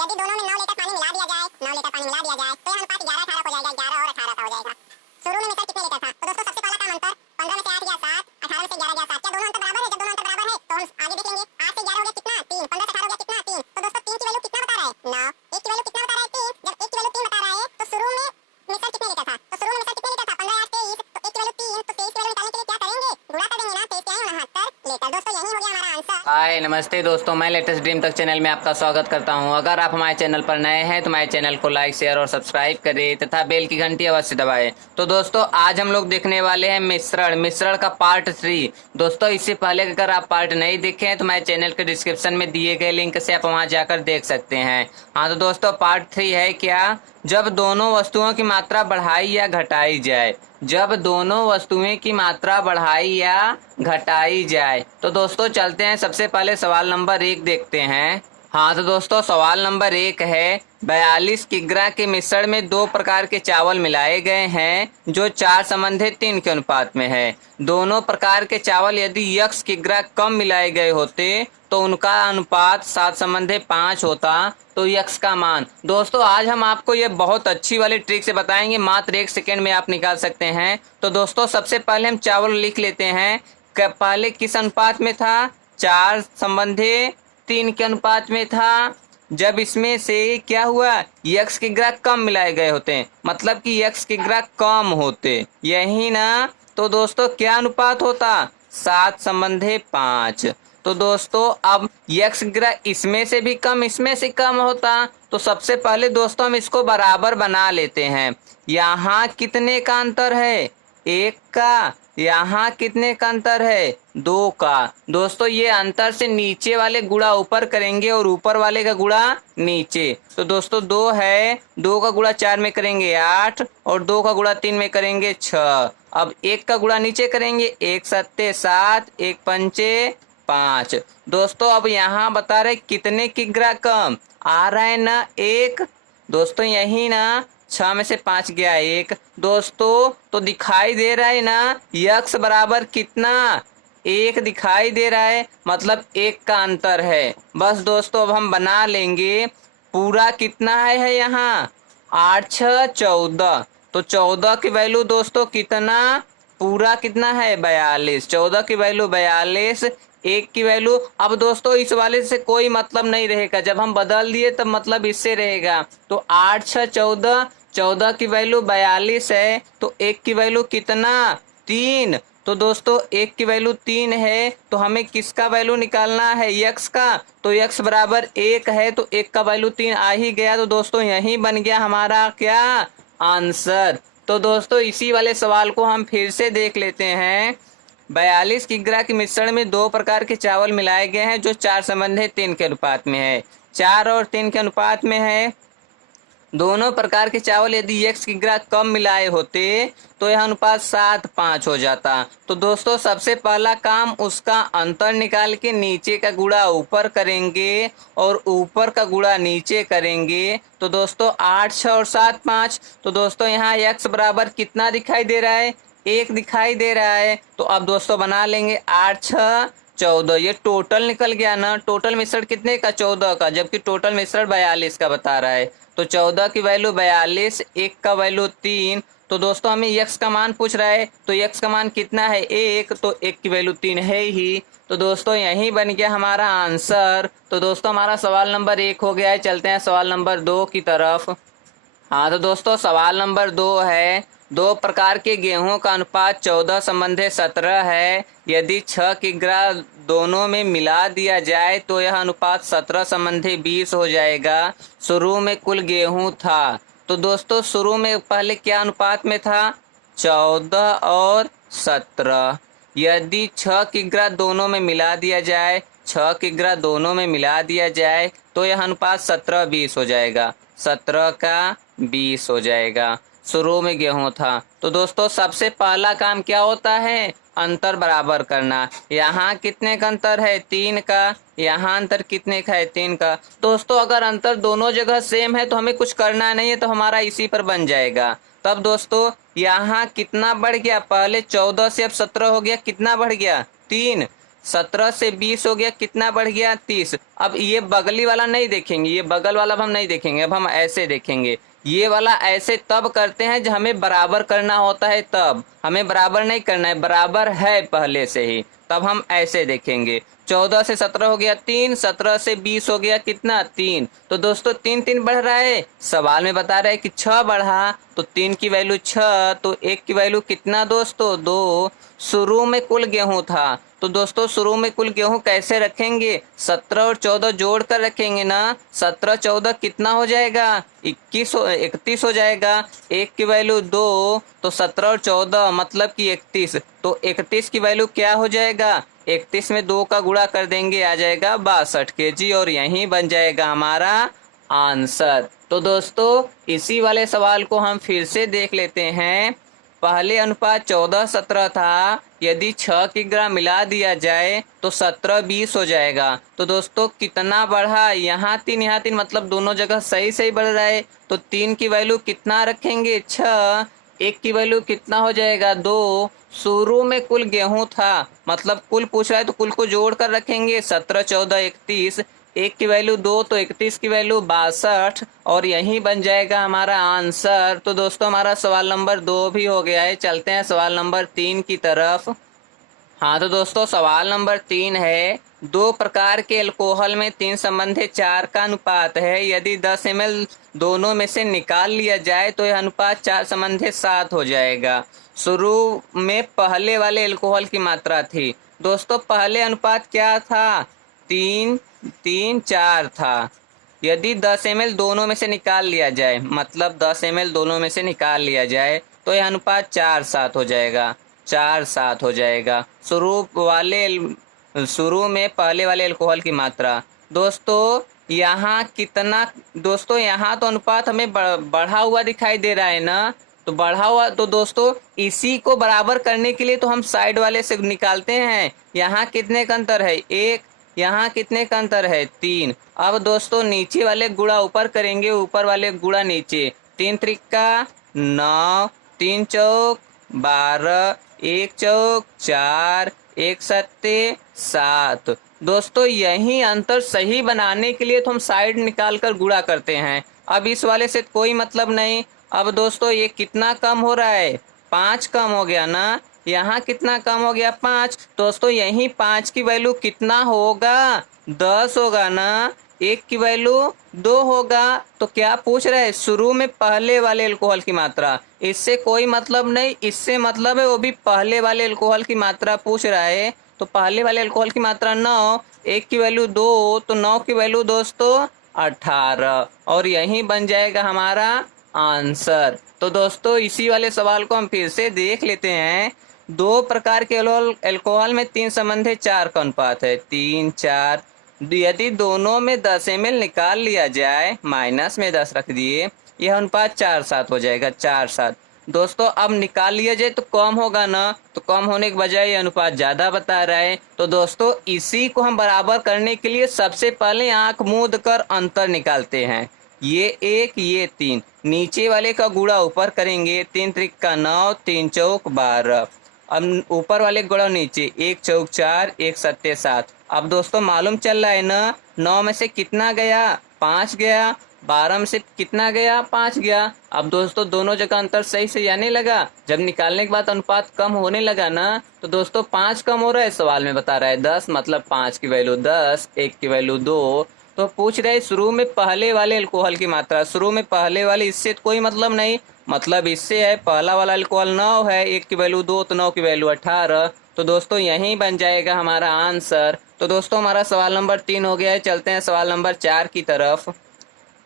यदि दोनों में 9 लीटर पानी मिला दिया जाए, 9 लीटर पानी मिला दिया जाए तो यह अनुपात 11 18 हो जाएगा, 11 और 18 का हो जाएगा। शुरू में मिश्रण कितने लीटर था? तो दोस्तों सबसे पहला काम अंतर 15 में से 8 गया 7, 18 में से 11 गया 7। क्या दोनों अंतर बराबर है? जब दोनों अंतर बराबर है तो हम आगे देखेंगे। 8 से 11 हो गया कितना? 3, 15 से 18 हो गया कितना? 3। तो दोस्तों 3 की वैल्यू कितना बता रहा है? 9। 1 की वैल्यू कितना बता रहा है? 3। जब 1 की वैल्यू 3 बता रहा है तो शुरू में मिश्रण कितने लीटर था? तो शुरू में मिश्रण कितने लीटर था? 15 8 23। तो 1 की वैल्यू 3, तो 23 की वैल्यू निकालने के लिए क्या करेंगे? गुणा कर देंगे ना। 23 क्या है? 69 लीटर। दोस्तों यही हो गया हमारा आंसर। हाय नमस्ते दोस्तों, मैं लेटेस्ट ड्रीम तक चैनल में आपका स्वागत करता हूं। अगर आप हमारे चैनल पर नए हैं तो हमारे चैनल को लाइक शेयर और सब्सक्राइब करें तथा बेल की घंटी अवश्य दबाएं। तो दोस्तों आज हम लोग देखने वाले हैं मिश्रण का पार्ट 3। दोस्तों इससे पहले अगर आप पार्ट नहीं देखे हैं तो हमारे चैनल के डिस्क्रिप्शन में दिए गए लिंक से आप वहां जाकर देख सकते हैं। हाँ तो दोस्तों पार्ट 3 है क्या? जब दोनों वस्तुओं की मात्रा बढ़ाई या घटाई जाए। जब दोनों वस्तुएं की मात्रा बढ़ाई या घटाई जाए। तो दोस्तों चलते हैं, सबसे पहले सवाल नंबर 1 देखते हैं। हाँ तो दोस्तों सवाल नंबर 1 है 42 किग्रा के मिश्रण में 2 प्रकार के चावल मिलाए गए हैं जो 4 संबंधित 3 के अनुपात में है। दोनों प्रकार के चावल यदि x किग्रा कम मिलाए गए होते तो उनका अनुपात 7 संबंधित 5 होता। तो x का मान। दोस्तों आज हम आपको ये बहुत अच्छी वाली ट्रिक से बताएंगे, मात्र 1 सेकेंड में आप निकाल सकते हैं। तो दोस्तों सबसे पहले हम चावल लिख लेते हैं। पहले किस अनुपात में था? 4 संबंधित 3 के अनुपात में था। जब इसमें से क्या हुआ? x किग्रा कम मिलाए गए होते, मतलब कि x किग्रा कम होते, यही ना। तो दोस्तों क्या अनुपात होता? 7 संबंधित 5। तो दोस्तों अब x किग्रा इसमें से भी कम इसमें से कम होता। तो सबसे पहले दोस्तों हम इसको बराबर बना लेते हैं। यहाँ कितने का अंतर है? 1 का। यहाँ कितने का अंतर है? 2 का। दोस्तों ये अंतर से नीचे वाले गुणा ऊपर करेंगे और ऊपर वाले का गुणा नीचे। तो दोस्तों 2 है, 2 का गुणा 4 में करेंगे 8 और 2 का गुणा 3 में करेंगे 6। अब 1 का गुणा नीचे करेंगे, 1 सत्ते 7, 1 पंचे 5। दोस्तों अब यहाँ बता रहे कितने किग्रा कम आ रहा है ना? 1। दोस्तों यही ना 6 में से 5 गया 1। दोस्तों तो दिखाई दे रहा है ना x बराबर कितना? 1 दिखाई दे रहा है, मतलब 1 का अंतर है। बस दोस्तों अब हम बना लेंगे। पूरा कितना है यहाँ? 8 6 14। तो 14 की वैल्यू दोस्तों कितना? पूरा कितना है? 42। 14 की वैल्यू 42, 1 की वैल्यू। अब दोस्तों इस वाले से कोई मतलब नहीं रहेगा, जब हम बदल दिए तब मतलब इससे रहेगा। तो 8 6 14, 14 की वैल्यू 42 है, तो 1 की वैल्यू कितना? 3। तो दोस्तों 1 की वैल्यू 3 है, तो हमें किसका वैल्यू निकालना है? x का। तो x बराबर 1 है, तो 1 का वैल्यू 3 आ ही गया। तो दोस्तों यही बन गया हमारा क्या? आंसर। तो दोस्तों इसी वाले सवाल को हम फिर से देख लेते हैं। 42 किग्रा के मिश्रण में 2 प्रकार के चावल मिलाए गए हैं जो 4 संबंधित 3 के अनुपात में है। 4 और 3 के अनुपात में है। दोनों प्रकार के चावल यदि x किग्रा कम मिलाए होते तो यह अनुपात 7 5 हो जाता। तो दोस्तों सबसे पहला काम उसका अंतर निकाल के नीचे का गुणा ऊपर करेंगे और ऊपर का गुणा नीचे करेंगे। तो दोस्तों 8 6 और 7 5। तो दोस्तों यहाँ x बराबर कितना दिखाई दे रहा है? 1 दिखाई दे रहा है। तो अब दोस्तों बना लेंगे 8 6 14। ये टोटल निकल गया ना। टोटल मिश्रण कितने का? 14 का, जबकि टोटल मिश्रण 42 का बता रहा है। तो 14 की वैल्यू 42, 1 का वैल्यू 3। तो दोस्तों हमें x का मान पूछ रहा है, तो x का मान कितना है? 1। तो 1 की वैल्यू 3 है ही। तो दोस्तों यही बन गया हमारा आंसर। तो दोस्तों हमारा सवाल नंबर 1 हो गया है। चलते हैं सवाल नंबर 2 की तरफ। हाँ तो दोस्तों सवाल नंबर 2 है 2 प्रकार के गेहूं का अनुपात 14 संबंधित 17 है। यदि 6 किग्रा दोनों में मिला दिया जाए तो यह अनुपात 17 संबंधी 20 हो जाएगा। शुरू में कुल गेहूं था। तो दोस्तों शुरू में पहले क्या अनुपात में था? 14 और 17। यदि 6 किग्रा दोनों में मिला दिया जाए, 6 किग्रा दोनों में मिला दिया जाए तो यह अनुपात 17 20 हो जाएगा। 17 का 20 हो जाएगा। शुरू में गेहूं था। तो दोस्तों सबसे पहला काम क्या होता है? अंतर बराबर करना। यहाँ कितने का अंतर है? 3 का। यहाँ अंतर कितने का है? 3 का। दोस्तों अगर अंतर दोनों जगह सेम है तो हमें कुछ करना नहीं है, तो हमारा इसी पर बन जाएगा। तब दोस्तों यहाँ कितना बढ़ गया? पहले 14 से अब 17 हो गया। कितना बढ़ गया? 3। 17 से 20 हो गया, कितना बढ़ गया 30। अब ये बगली वाला नहीं देखेंगे, ये बगल वाला अब हम नहीं देखेंगे, अब हम ऐसे देखेंगे। ये वाला ऐसे तब करते हैं जब हमें बराबर करना होता है, तब हमें बराबर नहीं करना है, बराबर है पहले से ही, तब हम ऐसे देखेंगे। 14 से 17 हो गया 3, 17 से 20 हो गया कितना 3। तो दोस्तों 3 3 बढ़ रहा है, सवाल में बता रहा है कि 6 बढ़ा, तो 3 की वैल्यू 6, तो 1 की वैल्यू कितना दोस्तों 2। शुरू में कुल गेहूं था, तो दोस्तों शुरू में कुल गेहूं कैसे रखेंगे, 17 और 14 जोड़ कर रखेंगे ना। 17 14 कितना हो जाएगा 31 हो जाएगा। 1 की वैल्यू 2, तो 17 और 14 मतलब कि 31, तो 31 की वैल्यू क्या हो जाएगा, 31 में 2 का गुणा कर देंगे, आ जाएगा 62 kg, और यही बन जाएगा हमारा आंसर। तो दोस्तों इसी वाले सवाल को हम फिर से देख लेते हैं। पहले अनुपात 14-17 था, यदि 6 किग्रा मिला दिया जाए तो 17-20 हो जाएगा। तो दोस्तों कितना बढ़ा, यहाँ 3 यहाँ 3, मतलब दोनों जगह सही सही बढ़ रहा है। तो 3 की वैल्यू कितना रखेंगे 6, 1 की वैल्यू कितना हो जाएगा 2। शुरू में कुल गेहूं था, मतलब कुल पूछ रहा है तो कुल को जोड़ कर रखेंगे, 17 14 31, 1 की वैल्यू 2, तो 31 की वैल्यू 62, और यही बन जाएगा हमारा आंसर। तो दोस्तों हमारा सवाल नंबर 2 भी हो गया है। चलते हैं सवाल नंबर 3 की तरफ। हाँ तो दोस्तों सवाल नंबर 3 है, 2 प्रकार के अल्कोहल में 3 संबंधी 4 का अनुपात है। यदि 10 ml दोनों में से निकाल लिया जाए तो यह अनुपात 4 संबंधी 7 हो जाएगा। शुरू में पहले वाले अल्कोहल की मात्रा थी। दोस्तों पहले अनुपात क्या था, 3 3 4 था। यदि 10 ml दोनों में से निकाल लिया जाए, मतलब 10 ml दोनों में से निकाल लिया जाए तो यह अनुपात 4 7 हो जाएगा, 4 7 हो जाएगा। शुरू में पहले वाले अल्कोहल की मात्रा। दोस्तों यहाँ कितना, दोस्तों यहाँ तो अनुपात हमें बढ़ा हुआ दिखाई दे रहा है ना, तो बढ़ा हुआ, तो दोस्तों इसी को बराबर करने के लिए तो हम साइड वाले से निकालते हैं। यहाँ कितने का अंतर है 1, यहाँ कितने का अंतर है 3। अब दोस्तों नीचे वाले गुणा ऊपर करेंगे, ऊपर वाले गुणा नीचे, 3 त्रिका 9, 3 चौक 12, 1 चौक 4, 1 सत्ते 7। दोस्तों यही अंतर सही बनाने के लिए तो हम साइड निकाल कर गुणा करते हैं। अब इस वाले से कोई मतलब नहीं। अब दोस्तों ये कितना कम हो रहा है, 5 कम हो गया ना, यहाँ कितना कम हो गया 5। दोस्तों यही 5 की वैल्यू कितना होगा 10 होगा ना, 1 की वैल्यू 2 होगा। तो क्या पूछ रहा है, शुरू में पहले वाले अल्कोहल की मात्रा। इससे कोई मतलब नहीं, इससे मतलब है वो भी पहले वाले अल्कोहल की मात्रा पूछ रहा है। तो पहले वाले अल्कोहल की मात्रा 9, 1 की वैल्यू 2, तो 9 की वैल्यू दोस्तों 18, और यही बन जाएगा हमारा आंसर। तो दोस्तों इसी वाले सवाल को हम फिर से देख लेते हैं। 2 प्रकार के अल्कोहल में 3 संबंधी 4 का अनुपात है, 3 4। यदि दोनों में 10 ml निकाल लिया जाए, माइनस में 10 रख दिए, यह अनुपात 4 7 हो जाएगा, 4 7। दोस्तों अब निकाल लिया जाए तो कम होगा ना, तो कम होने के बजाय ये अनुपात ज्यादा बता रहा है। तो दोस्तों इसी को हम बराबर करने के लिए सबसे पहले आंख मूंद कर अंतर निकालते हैं। ये 1 ये 3, नीचे वाले का गुणा ऊपर करेंगे, 3 त्रिका 9, 3 चौक 12। अब ऊपर वाले गुणा नीचे, 1 चौक 4, 1 सत्ते 7। अब दोस्तों मालूम चल रहा है ना, 9 में से कितना गया 5 गया, 12 में से कितना गया 5 गया। अब दोस्तों दोनों जगह अंतर सही से आने लगा। जब निकालने के बाद अनुपात कम होने लगा ना, तो दोस्तों 5 कम हो रहा है, सवाल में बता रहा है 10, मतलब 5 की वैल्यू 10, 1 की वैल्यू 2। तो पूछ रहे हैं शुरू में पहले वाले अल्कोहल की मात्रा। शुरू में पहले वाले, इससे कोई मतलब नहीं, मतलब इससे है पहला वाला अल्कोहल 9 है, 1 की वैल्यू 2, तो 9 की वैल्यू 18। तो दोस्तों यही बन जाएगा हमारा आंसर। तो दोस्तों हमारा सवाल नंबर 3 हो गया है। चलते हैं सवाल नंबर 4 की तरफ।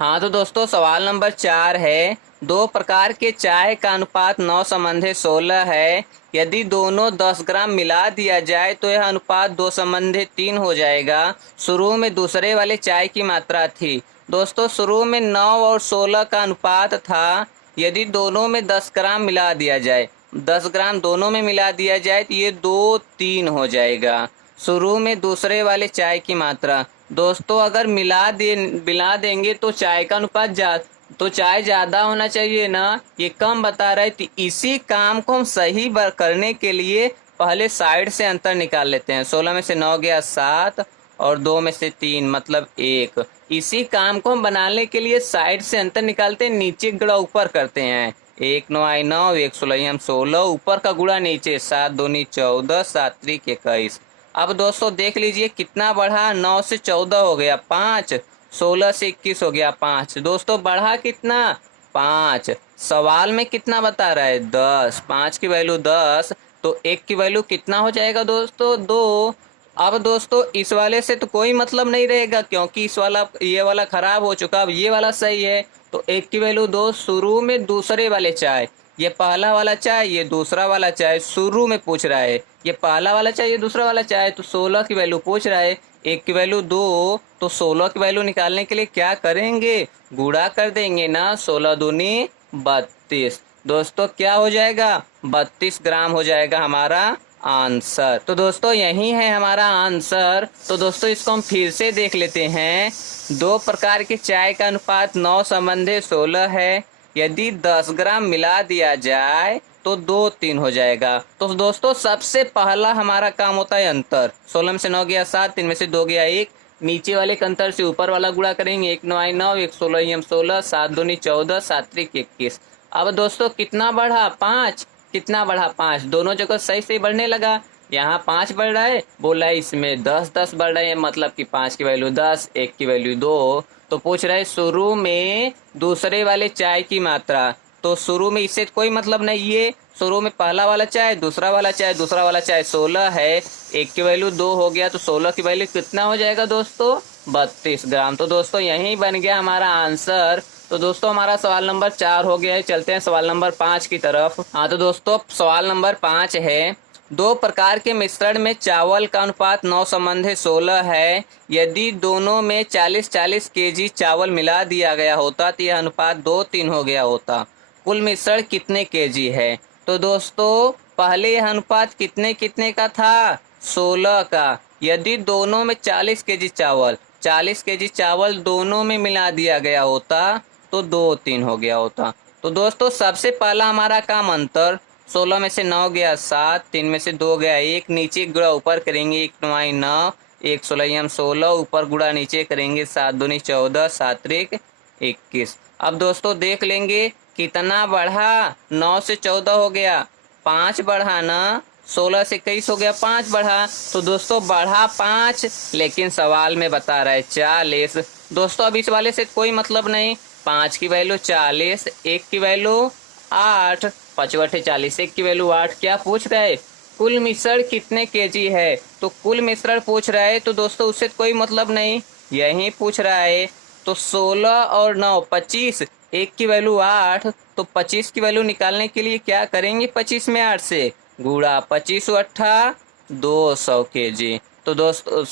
हाँ तो दोस्तों सवाल नंबर 4 है, 2 प्रकार के चाय का अनुपात 9 संबंधी 16 है। यदि दोनों 10 ग्राम मिला दिया जाए तो यह अनुपात 2 संबंधी 3 हो जाएगा। शुरू में दूसरे वाले चाय की मात्रा थी। दोस्तों शुरू में 9 और 16 का अनुपात था। यदि दोनों में 10 ग्राम मिला दिया जाए, 10 ग्राम दोनों में मिला दिया जाए तो ये 2 3 हो जाएगा। शुरू में दूसरे वाले चाय की मात्रा। दोस्तों अगर मिला देंगे तो चाय का अनुपात तो चाय ज़्यादा होना चाहिए ना, ये कम बता रहा है। तो इसी काम को हम सही करने के लिए पहले साइड से अंतर निकाल लेते हैं। 16 में से 9 गया 7 और 2 में से 3 मतलब 1। इसी काम को हम बनाने के लिए साइड से अंतर निकालते हैं, नीचे गुणा ऊपर करते हैं। 1 9 आई 9, 1 16 हम 16, ऊपर का गुणा नीचे, 7 दूनी 14, 7 त्रिक 21। अब दोस्तों देख लीजिए कितना बढ़ा, 9 से 14 हो गया 5, 16 से 21 हो गया 5। दोस्तों बढ़ा कितना, 5। सवाल में कितना बता रहा है, 10। 5 की वैल्यू 10, तो 1 की वैल्यू कितना हो जाएगा दोस्तों, 2। अब दोस्तों इस वाले से तो कोई मतलब नहीं रहेगा, क्योंकि इस वाला ये वाला खराब हो चुका, अब ये वाला सही है। तो 1 की वैल्यू 2, शुरू में दूसरे वाले चाय, ये पहला वाला चाय, ये दूसरा वाला चाय, शुरू में पूछ रहा है ये पहला वाला चाय, ये दूसरा वाला चाय, तो 16 की वैल्यू पूछ रहा है। 1 की वैल्यू 2, तो 16 की वैल्यू निकालने के लिए क्या करेंगे, गुणा कर देंगे ना, 16 दूनी 32। दोस्तों क्या हो जाएगा, 32 ग्राम हो जाएगा हमारा आंसर। तो दोस्तों यही है हमारा आंसर। तो दोस्तों इसको हम फिर से देख लेते हैं। 2 प्रकार के चाय का अनुपात 9:16 है। यदि 10 ग्राम मिला दिया जाए तो 2 3 हो जाएगा। तो दोस्तों सबसे पहला हमारा काम होता है अंतर। 16 में से 9 गया 7, 3 में से 2 गया 1, नीचे वाले के अंतर से ऊपर वाला गुणा करेंगे। 1 9 आई 9, 1 16 हम 16, 7 दूनी 14, 7 त्रिक 21। अब दोस्तों कितना बढ़ा, 5। कितना बढ़ा, 5। दोनों जगह सही सही बढ़ने लगा। यहाँ 5 बढ़ रहा है, बोला है इसमें 10 10 बढ़ रहे हैं, मतलब कि 5 की वैल्यू 10, 1 की वैल्यू 2। तो पूछ रहा है शुरू में दूसरे वाले चाय की मात्रा। तो शुरू में इससे कोई मतलब नहीं, ये शुरू में पहला वाला चाय, दूसरा वाला चाय, दूसरा वाला चाय 16 है, 1 की वैल्यू 2 हो गया, तो 16 की वैल्यू कितना हो जाएगा दोस्तों, 32 ग्राम। तो दोस्तों यही बन गया हमारा आंसर। तो दोस्तों हमारा सवाल नंबर 4 हो गया है। चलते हैं सवाल नंबर 5 की तरफ। हाँ तो दोस्तों सवाल नंबर 5 है, 2 प्रकार के मिश्रण में चावल का अनुपात 9:16 है। यदि दोनों में 40-40 केजी चावल मिला दिया गया होता तो यह अनुपात 2 3 हो गया होता। कुल मिश्रण कितने केजी है। तो दोस्तों पहले यह अनुपात कितने कितने का था, 16 का। यदि दोनों में 40 केजी चावल, 40 केजी चावल दोनों में मिला दिया गया होता तो 2 3 हो गया होता। तो दोस्तों सबसे पहला हमारा काम अंतर, 16 में से 9 गया 7, 3 में से 2 गया 1, नीचे गुणा ऊपर करेंगे, 1 9 आई 9, 1 16 हम 16, ऊपर गुणा नीचे करेंगे, 7 दूनी 14, 7 त्रिक 21। अब दोस्तों देख लेंगे कितना बढ़ा, 9 से 14 हो गया, 5 बढ़ा ना, 16 से 21 हो गया, 5 बढ़ा। तो दोस्तों बढ़ा 5, लेकिन सवाल में बता रहा है 40। दोस्तों अब इस वाले से कोई मतलब नहीं, 5 की वैल्यू 40, 1 की वैल्यू 8, 5 बटे 40, 1 की वैल्यू 8। क्या पूछ रहा है, कुल मिश्रण कितने केजी है। तो कुल मिश्रण पूछ रहा है, तो दोस्तों उससे कोई मतलब नहीं, यही पूछ रहा है। तो 16 और 9 25, 1 की वैल्यू 8, तो 25 की वैल्यू निकालने के लिए क्या करेंगे, 25 में 8 से गुणा, 25 8 200 केजी। तो दोस्तों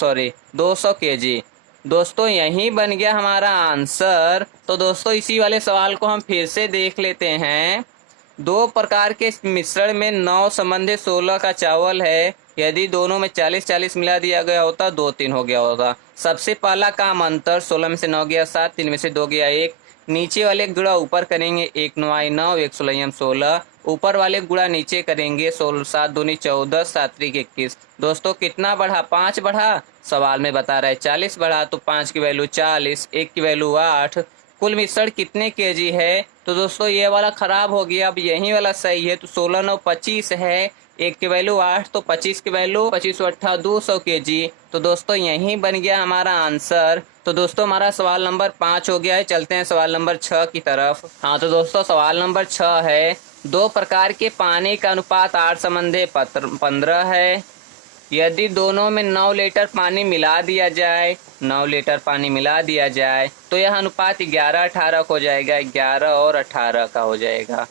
200 केजी। दोस्तों यही बन गया हमारा आंसर। तो दोस्तों इसी वाले सवाल को हम फिर से देख लेते हैं। 2 प्रकार के मिश्रण में 9:16 का चावल है। यदि दोनों में 40-40 मिला दिया गया होता 2 3 हो गया होता। सबसे पहला काम अंतर, 16 में से 9 गया 7, 3 में से 2 गया 1, नीचे वाले गुणा ऊपर करेंगे, 1 9 आई 9, 1 16 हम 16, ऊपर वाले गुणा नीचे करेंगे, 16 7 दूनी 14, 7 त्रिक 21। दोस्तों कितना बढ़ा, 5 बढ़ा, सवाल में बता रहा है 40 बढ़ा, तो 5 की वैल्यू 40, 1 की वैल्यू 8। कुल मिश्रण कितने केजी है। तो दोस्तों ये वाला खराब हो गया, अब यही वाला सही है। तो 16 9 25 है, 1 की वैल्यू 8, तो 25 की वैल्यू 25 8 200 केजी। तो दोस्तों यही बन गया हमारा आंसर। तो दोस्तों हमारा सवाल नंबर 5 हो गया है। चलते हैं सवाल नंबर 6 की तरफ। हाँ तो दोस्तों सवाल नंबर 6 है, 2 प्रकार के पानी का अनुपात 8:15 है। यदि दोनों में 9 लीटर पानी मिला दिया जाए, 9 लीटर पानी मिला दिया जाए, तो यह अनुपात 11-18 हो जाएगा, 11 और 18 का हो जाएगा।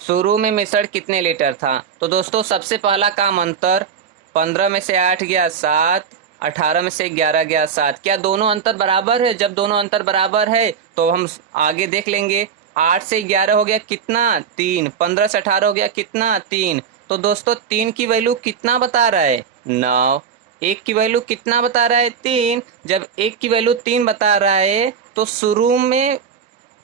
शुरू में मिश्रण कितने लीटर था। तो दोस्तों सबसे पहला काम अंतर, 15 में से 8 गया 7, 18 में से 11 गया 7। क्या दोनों अंतर बराबर है। जब दोनों अंतर बराबर है तो हम आगे देख लेंगे। 8 से 11 हो गया कितना, 3, 15 से 18 हो गया कितना, 3। तो दोस्तों 3 की वैल्यू कितना बता रहा है, 9। 1 की वैल्यू कितना बता रहा है, 3। जब 1 की वैल्यू 3 बता रहा है तो शुरू में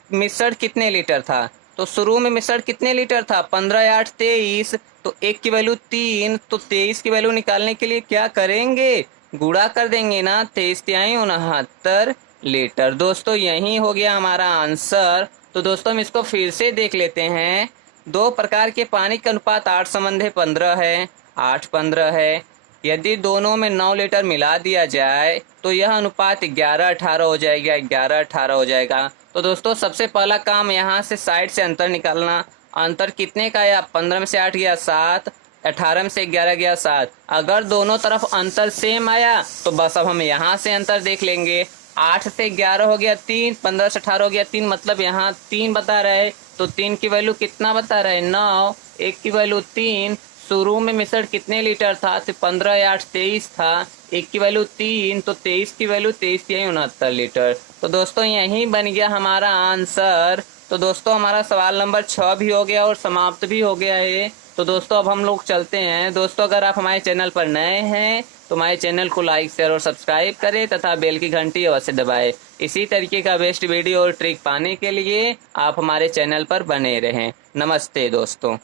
मिश्रण कितने लीटर था। तो शुरू में मिश्रण कितने लीटर था, 15 8 23, तो 1 की वैल्यू 3, तो 23 की वैल्यू निकालने के लिए क्या करेंगे, गुणा कर देंगे ना, 23×3 = 69 लीटर। दोस्तों यही हो गया हमारा आंसर। तो दोस्तों हम इसको फिर से देख लेते हैं। दो प्रकार के पानी का अनुपात 8:15 है, 8:15 है। यदि दोनों में 9 लीटर मिला दिया जाए तो यह अनुपात 11:18 हो जाएगा, 11:18 हो जाएगा। तो दोस्तों सबसे पहला काम यहाँ से साइड से अंतर निकालना। अंतर कितने का आया, 15 में से 8 गया 7, 18 में से 11 गया 7। अगर दोनों तरफ अंतर सेम आया तो बस अब हम यहाँ से अंतर देख लेंगे। 8 से 11 हो गया 3, 15 से 18 हो गया 3, मतलब यहाँ 3 बता रहा है। तो 3 की वैल्यू कितना बता रहा है, 9। 1 की वैल्यू 3। शुरू में मिश्रण कितने लीटर था, तो 15 या 8 23 था। 1 की वैल्यू 3, तो 23 की वैल्यू 23 या 69 लीटर। तो दोस्तों यही बन गया हमारा आंसर। तो दोस्तों हमारा सवाल नंबर 6 भी हो गया और समाप्त भी हो गया है। तो दोस्तों अब हम लोग चलते हैं। दोस्तों अगर आप हमारे चैनल पर नए हैं तो हमारे चैनल को लाइक शेयर और सब्सक्राइब करें तथा बेल की घंटी अवश्य दबाएं। इसी तरीके का बेस्ट वीडियो और ट्रिक पाने के लिए आप हमारे चैनल पर बने रहें। नमस्ते दोस्तों।